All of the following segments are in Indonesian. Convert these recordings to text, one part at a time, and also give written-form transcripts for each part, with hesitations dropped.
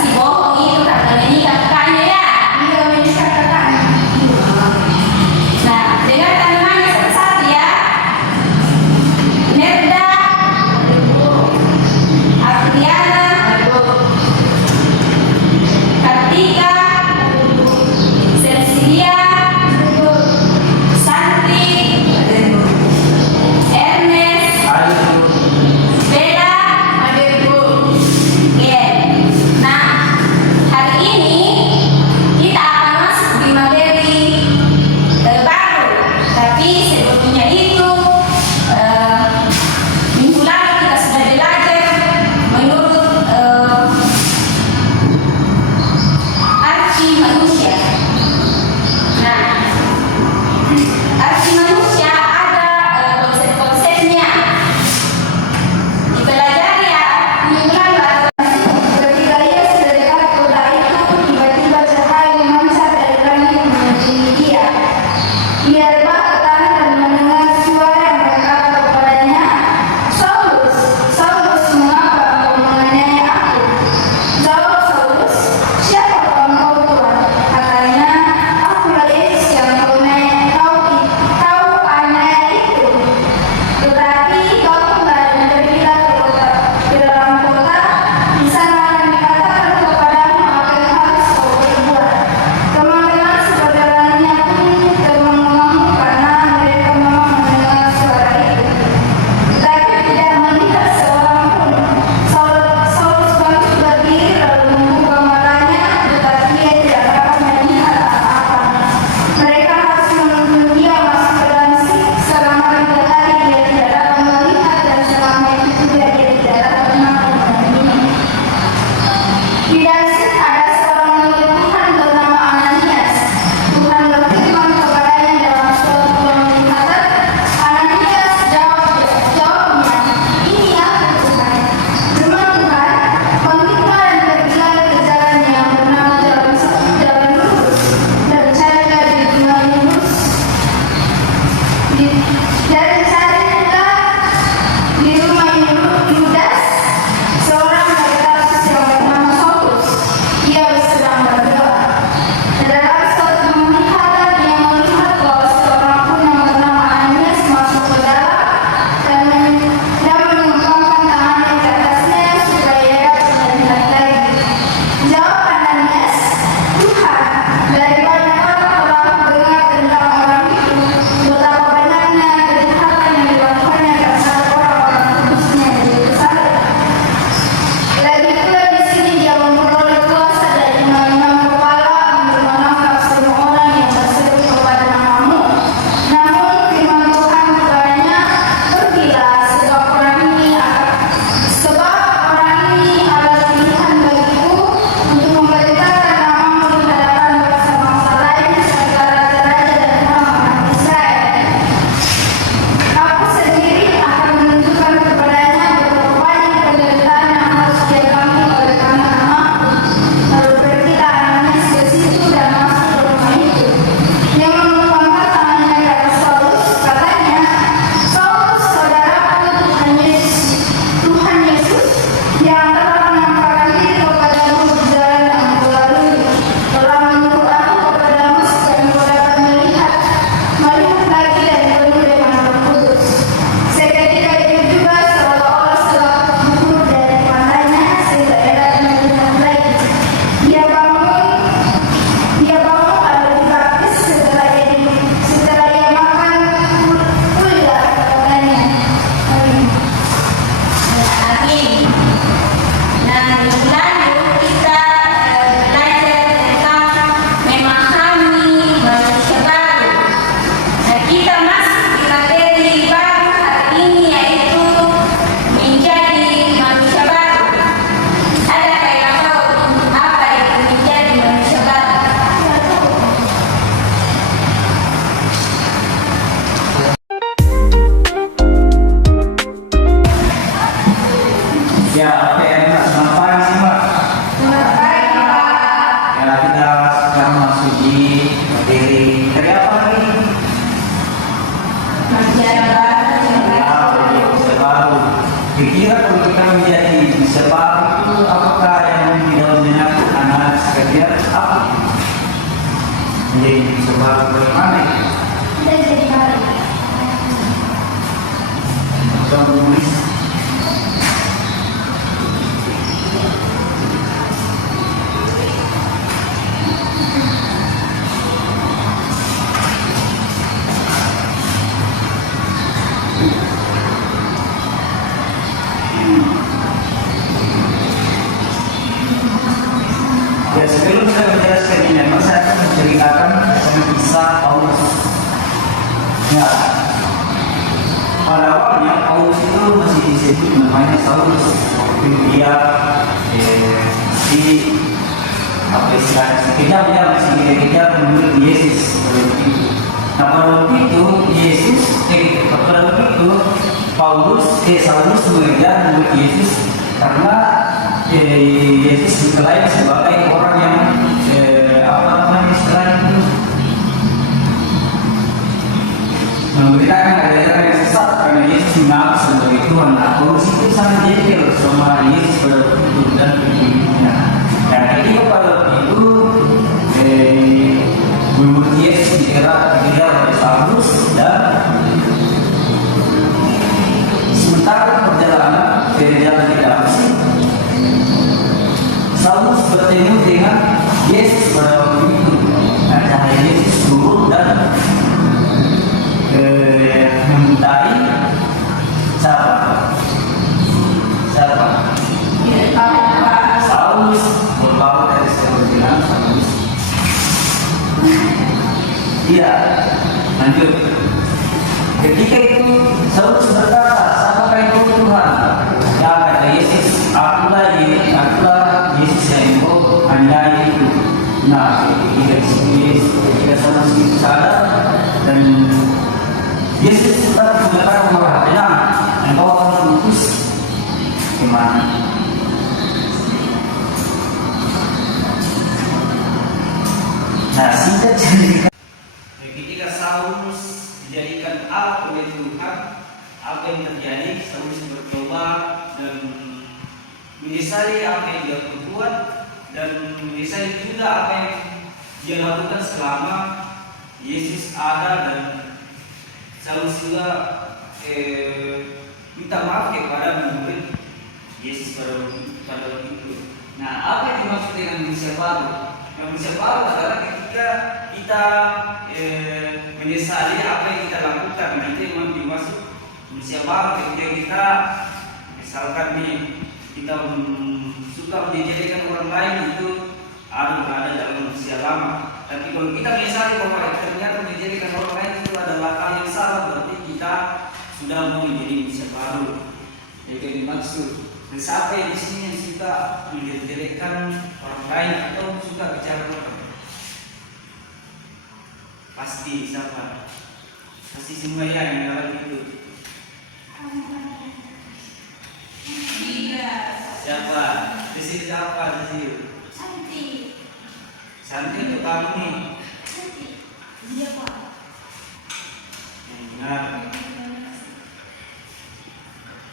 pasti bohong itu katanya ini kakaknya ya. Iya, ini kakaknya. Nah, dengarkan namanya satu-satu ya. Nerda, Afriana, Kartika, Cecilia, Santi, Ernest, Bella, Ada Bu. Nah, menjadi manusia baru bagaimana? Kita jadi baik. Kita menulis ya, sebelum saya menjelaskan ini, memang saya akan menceritakan tentang kisah Paulus. Ya, pada awalnya Paulus itu masih disebut namanya Saulus. Waktu dia di apa istilahnya, sekejapnya masih dikejar menurut Yesus pada waktu itu. Nah, pada waktu itu pada waktu itu Saulus mengejar menurut Yesus karena Yesus diklaim sebagai orang yang apa namanya istilahnya itu memberitakan ajaran yang sesat karena Yesus mengaku sebagai Tuhan. Nah, Paulus itu sangat jengkel sama Yesus pada waktu itu dan pengikutnya. Dan ketika pada waktu itu murid Yesus dikejar oleh Saulus, dan sementara perjalanan dari jalan ke Damaskus, Saulus bertemu dengan Yesus pada waktu itu. Nah, cahaya Yesus turun dan memintai siapa? Saulus berbau dari sebuah Saulus. Iya, lanjut. Ketika itu Saulus berkata, "Siapakah engkau Tuhan?" Ya, kata Yesus, akulah Yesus yang engkau aniaya itu. Nah, ketika Saulus itu sadar dan Yesus tetap mengatakan bahwa tenang, engkau akan memutus kemana? Nah, singkat cerita, ketika Saulus dijadikan Allah oleh Tuhan, apa yang terjadi? Saulus bercoba dan menyesali apa yang dia perbuat dan menyesali juga apa yang dia lakukan selama Yesus ada, dan Saulus juga minta maaf kepada murid Yesus pada waktu itu. Nah, apa yang dimaksud dengan manusia baru? Manusia baru adalah ketika kita menyesali apa yang kita lakukan. Nah, itu yang dimaksud manusia baru. Ketika kita misalkan nih, kita suka menjadikan orang lain, itu ada dalam manusia lama. Tapi kalau kita menyesali bahwa ternyata menjadikan orang lain itu adalah hal yang salah, berarti kita sudah mau menjadi manusia baru. Itu yang dimaksud. Dan siapa yang di sini yang suka menjadikan orang lain atau suka bicara orang? Pasti siapa? Pasti semua yang dalam itu. Siapa? Di sini siapa di sini? Santi untuk kamu nih. Iya, Pak.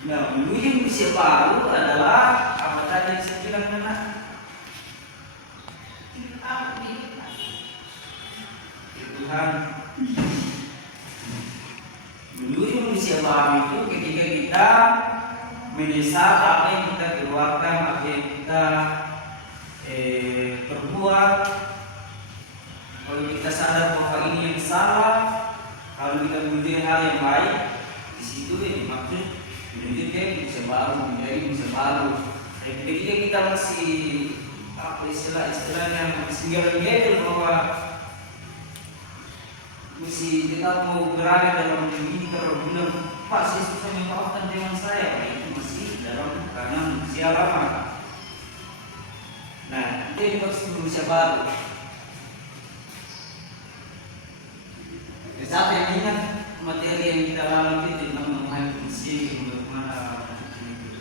Nah, menuju usia baru adalah apa tadi yang saya bilang, anak? Tuhan. Menuju usia baru itu ketika kita menyesal apa yang kita keluarkan, apa yang kita perbuat. Kalau kita sadar bahwa ini yang salah, kalau kita menuju hal yang baik, di situ yang dimaksud menuju ke manusia baru, menjadi manusia baru. Dan ketika kita masih apa istilahnya masih gel bahwa masih kita mau berada dalam ini, kalau bilang Pak saya susah memaafkan teman saya, Pak, itu masih dalam karena manusia lama. Nah, itu yang dimaksud manusia baru. Siapa yang ingat materi yang kita lalui tentang mengenai fungsi bagaimana itu?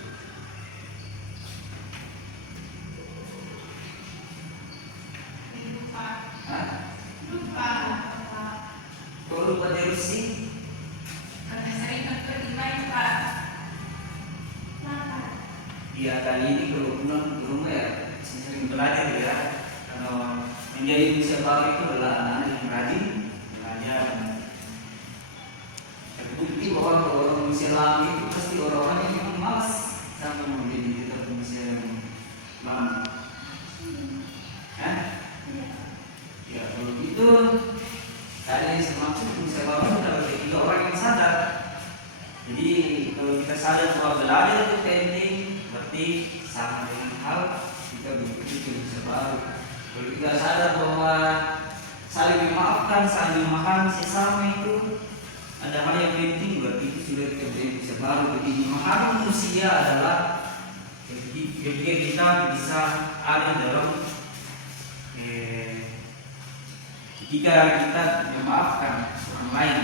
Lupa. Kok lupa terus sih? Karena sering pergi main, Pak. Iya, kali ini kalau pulang ke rumah ya sering belajar ya. Menjadi Indonesia Baru itu adalah anak-anak yang rajin belajar. Terbukti bahwa kalau orang Indonesia lama itu pasti orang-orang yang memang malas sama menjadi tetap Indonesia yang lama. Ya kalau gitu ada yang semaksud Indonesia Baru adalah ketika orang yang sadar. Jadi kalau kita sadar bahwa belajar itu penting, berarti sama dengan hal kita begitu Indonesia Baru. Kalau kita sadar bahwa saling memaafkan, saling memahami sesama itu ada hal yang penting, berarti itu sudah kita bisa baru. Jadi memahami manusia adalah ketika kita bisa ada dalam ketika kita memaafkan orang lain,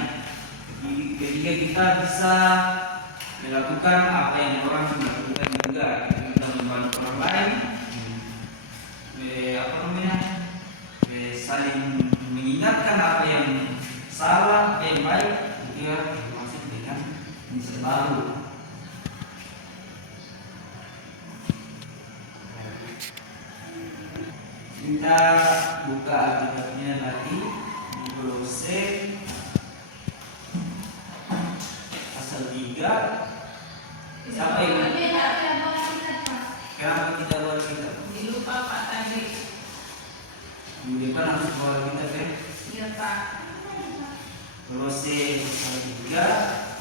ketika kita bisa melakukan apa yang orang melakukan juga, kita membantu orang lain. Saling mengingatkan apa yang salah, apa yang baik, dia masuk dengan Indonesia Baru. Kita buka Alkitabnya lagi di Kolose pasal 3. Siapa yang kenapa kita bawa kita? Dilupa Pak tadi. Di depan harus bawa kita kan? Iya Pak. Kolose pasal 3.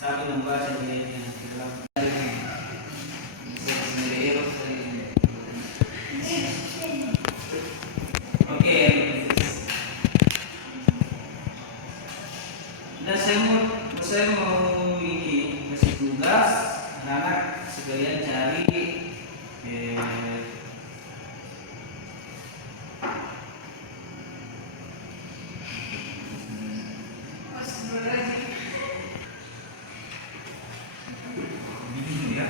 Sampai membaca di dalam oke. Dan saya mau ini kasih tugas anak-anak sekalian cari bingung ya.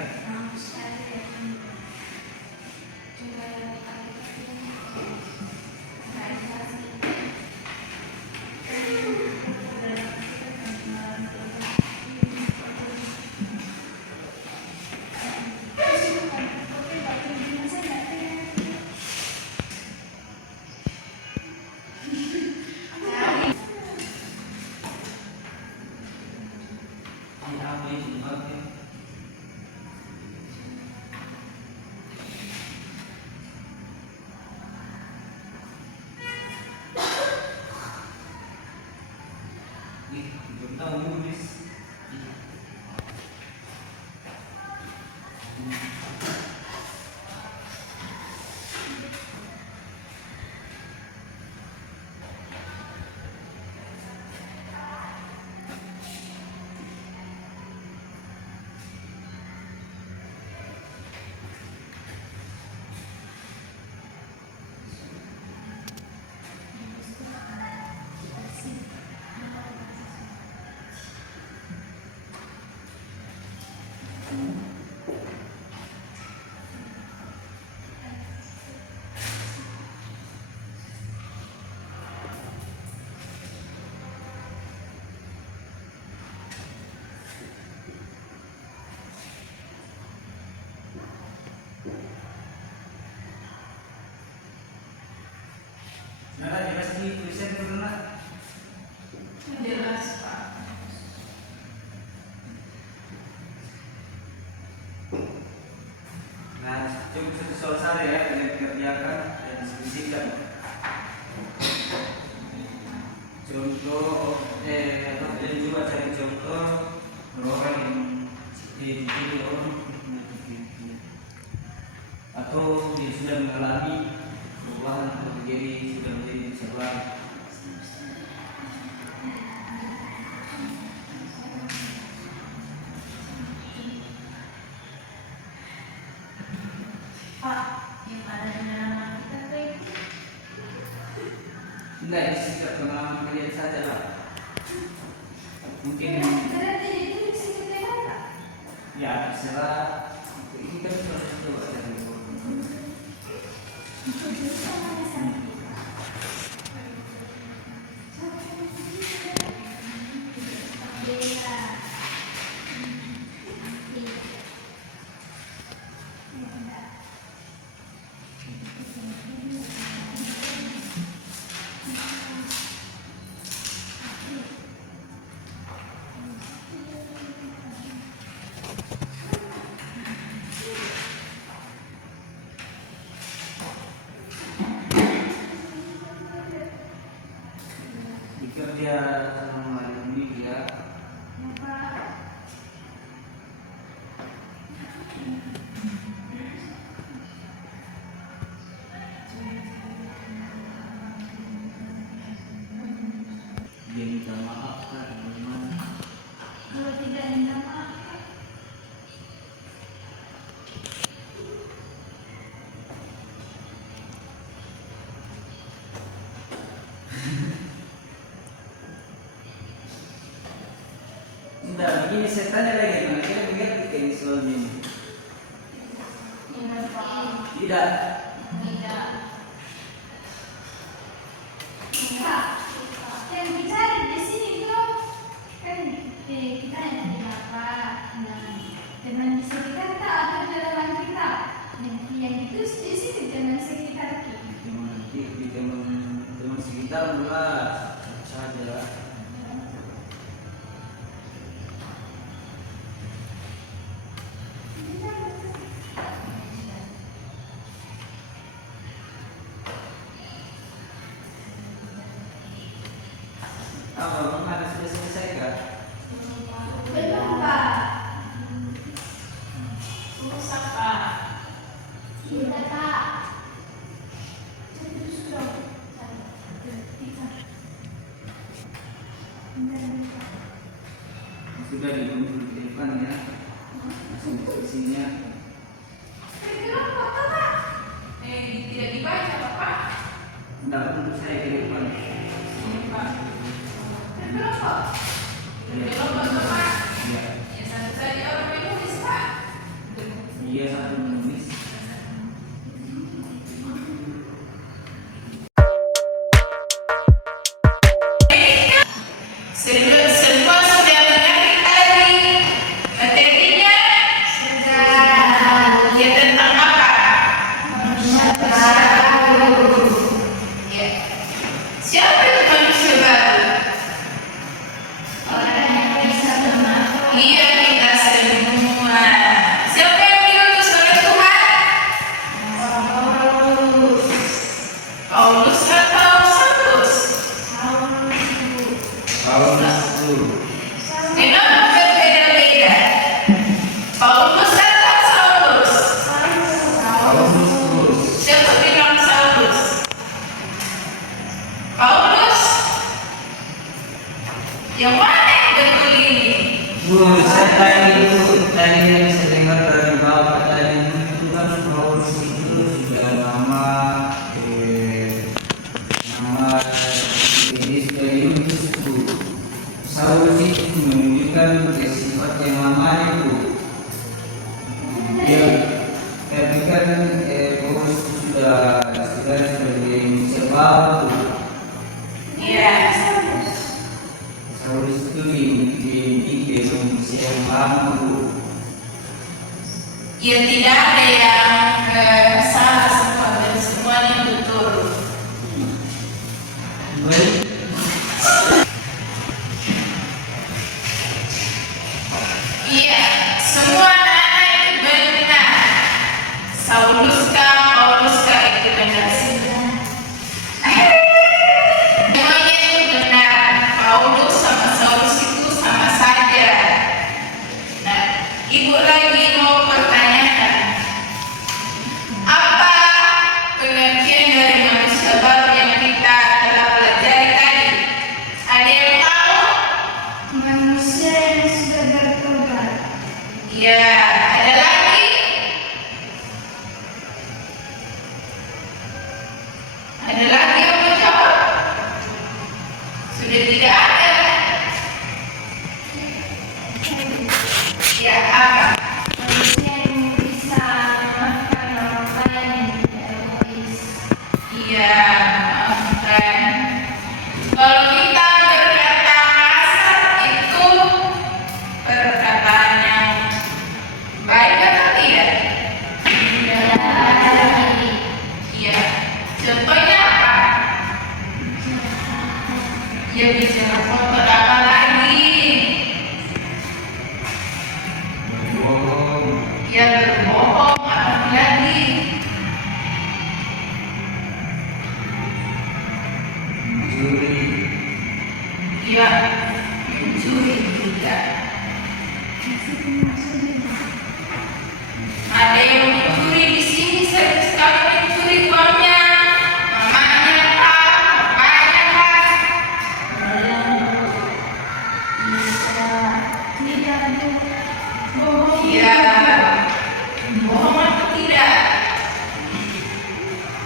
Ini apa ini sebabnya? Belum tahu nulis. Nara jelas di tulisan dulu nak. Jelas Pak. Nah, cukup satu soal saja ya yang dikerjakan dan diskusikan. Contoh, dan juga cari contoh orang yang dipilih orang atau dia sudah mengalami perubahan atau menjadi sudah menjadi sebuah Pak, Yang ada di dalam kita tuh itu. Tidak disingkat pengalaman kalian saja lah. Mungkin Berarti itu bisa kita kata. ya terserah. Ini kan sudah coba dari jika dia sama ini dia dia minta maaf kan bagaimana? Kalau tidak minta maaf, Tidak, begini saya tanya lagi, kira-kira mengerti kayak soalnya ini? ingat Pak. Tidak. Tidak. Enggak. Yang bicara di sini tuh kan kita yang di apa? Jangan di sekitar kita atau di dalam kita. Yang itu di situ jangan sekitar kita. Di teman sekitar mulai saja. Apa ada sudah selesai kah? Belum Pak. Rusak Pak. Tidak Pak. Itu sudah. Sudah di depan ya. Langsung posisinya. Kenapa Pak? Tidak dibaca Pak. Tidak untuk saya ke depan. Ini Pak. Kenapa? Belum Pak. Ya. Ya satu saja orang menulis Pak. Iya satu menulis. Semua sudah mengerti tadi materinya. Sudah. Ya tentang apa? Ya. Siapa itu manusia baru? Iya kita semua. Siapa yang diutus oleh Tuhan? Paulus atau Saulus? Paulus itu. Kenapa berbeda-beda? Paulus atau Saulus? Paulus itu. Siapa bilang Saulus? Paulus? Yang mana yang betul ini? Saya tadi yang saya dengar dari Bapak tadi itu kan Paulus itu sudah nama Yesus itu. Saulus itu menunjukkan sifat yang lama itu. Dia tapi kan Paulus itu sudah sebagai manusia baru. Iya. Saulus itu di manusia yang lama. Ya tidak ada yang salah semua dan semuanya betul. Baik. Iya, semua anak-anak itu benar. Saulus kah, Paulus kah itu benar. Semuanya itu benar. Paulus sama Saulus itu sama saja. Nah, ibu lagi mau pertanyakan. Ada lagi yang mau jawab? Sudah tidak ada. Ya, apa? Manusia yang bisa memaafkan orang lain yang tidak egois. Iya, maafkan. Kalau kita berkata kasar itu perkataan yang baik atau tidak? Iya. Contohnya apa? Ya bicara kotor apa lagi? Ya berbohong apa lagi? Mencuri. Ya mencuri juga. Ada yang mencuri di sini, sering sekali mencuri uangnya. Mamanya kah, bapaknya kah? Iya, bohong atau tidak?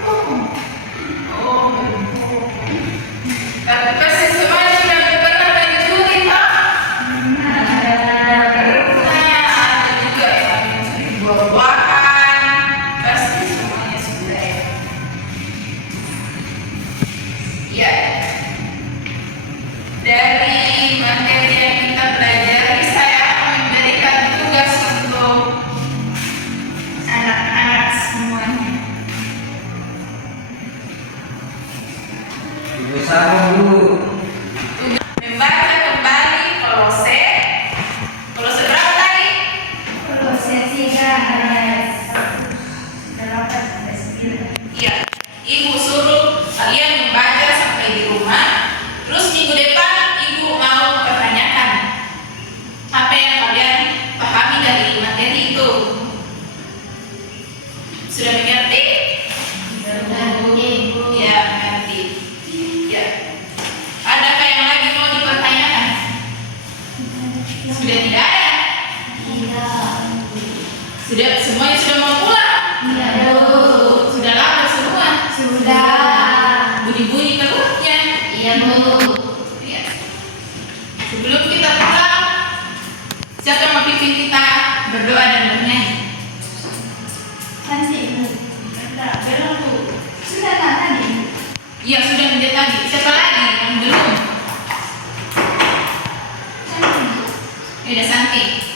Bohong. Oh, bohong. Tapi pasti semuanya sudah pernah mencuri, Pak. Ada juga yang mencuri buah-buahan. Pasti semuanya sudah ya. Ya. Dari materi yang kita pelajari, saya akan memberikan tugas untuk anak-anak semuanya. Ibu sarung dulu. Membaca kembali Kolose. Kolose berapa tadi? Kolose 3 ayat 1-8-9. Iya. Ibu suruh kalian membaca sampai di rumah. Terus minggu depan ibu mau pertanyakan apa yang kalian pahami dari materi itu. Sudah mengerti? Ya, mengerti. Ya. Adakah yang lagi mau dipertanyakan? Sudah tidak ada? Sudah semuanya sudah mau pulang? Sudah lama semua? Bunyi-bunyi telurnya? Iya. Sebelum kita pulang, siapa mau pimpin kita berdoa dan bernyanyi? Belum Bu. Iya sudah menjadi tadi. Siapa lagi yang belum? Ya udah Santi.